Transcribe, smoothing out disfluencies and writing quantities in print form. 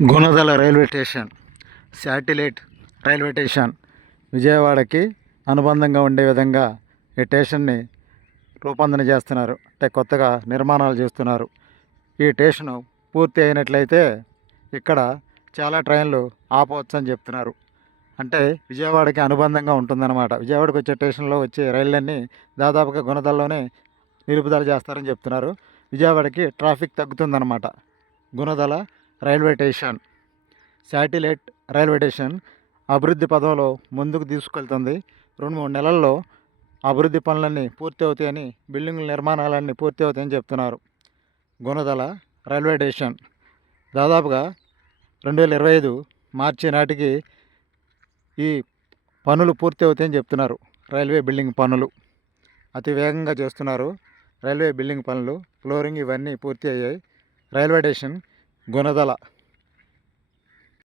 Gunadala railway station satellite railway station విజయవాడకి అనుబంధంగా ఉండే విధంగా ఈ స్టేషన్ని రూపొందన చేస్తున్నారు. అంటే కొత్తగా నిర్మాణాలు చేస్తున్నారు. ఈ స్టేషను పూర్తి అయినట్లయితే ఇక్కడ చాలా ట్రైన్లు ఆపవచ్చని చెప్తున్నారు. అంటే విజయవాడకి అనుబంధంగా ఉంటుందన్నమాట. విజయవాడకి వచ్చే స్టేషన్లో వచ్చే రైళ్ళన్నీ దాదాపుగా గుణదలలోనే నిలుపుదల చేస్తారని చెప్తున్నారు. విజయవాడకి ట్రాఫిక్ తగ్గుతుందన్నమాట. Gunadala railway station satellite railway station అభివృద్ధి పదంలో ముందుకు తీసుకెళ్తుంది. 2-3 నెలల్లో అభివృద్ధి పనులన్నీ పూర్తి అవుతాయని, బిల్డింగుల నిర్మాణాలన్నీ పూర్తి అవుతాయని చెప్తున్నారు. గుణదల రైల్వే స్టేషన్ దాదాపుగా 2025 మార్చి నాటికి ఈ పనులు పూర్తి అవుతాయని చెప్తున్నారు. రైల్వే బిల్డింగ్ పనులు అతి వేగంగా చేస్తున్నారు. రైల్వే బిల్డింగ్ పనులు, ఫ్లోరింగ్ ఇవన్నీ పూర్తి అయ్యాయి. Railway station Gunadala